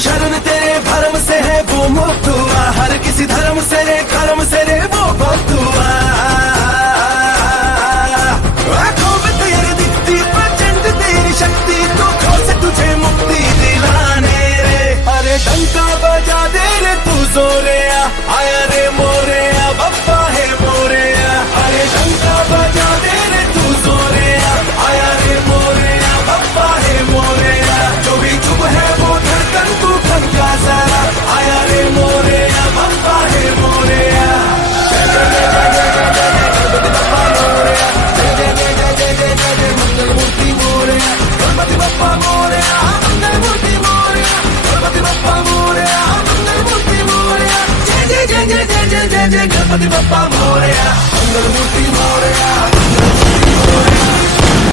शरण तेरे भरम से है वो मुक्त हुआ, हर किसी धर्म से रे कर्म से रे वो भक्त हुआ। आंखों में तेरी दिखती प्रचंड तेरी शक्ति, दुखों से तुझे मुक्ति दिलाने रे। अरे डंका बजा दे रे तू जोरेया, आया रे मोरेया बप्पा है मोरेया। अरे डंका बजा दे रे तू जोरेया, आया रे मोरेया बप्पा है मोरेया। जो भी चुप है वो धड़कन तू ठनका जरा, आया रे मोरेया बप्पा है मोरेया। जय जय जय जय जय जय जय गणपति बप्पा मोरेया, जय जय जय जय जय जय जय जय मंगल मूर्ति मोरेया, गणपति बप्पा मोरेया मंगल मूर्ति मोरेया, गणपति बप्पा मोरेया मंगल मूर्ति मोरेया। जय जय जय जय जय जय जय जय गणपति बप्पा मोरेया मंगल मूर्ति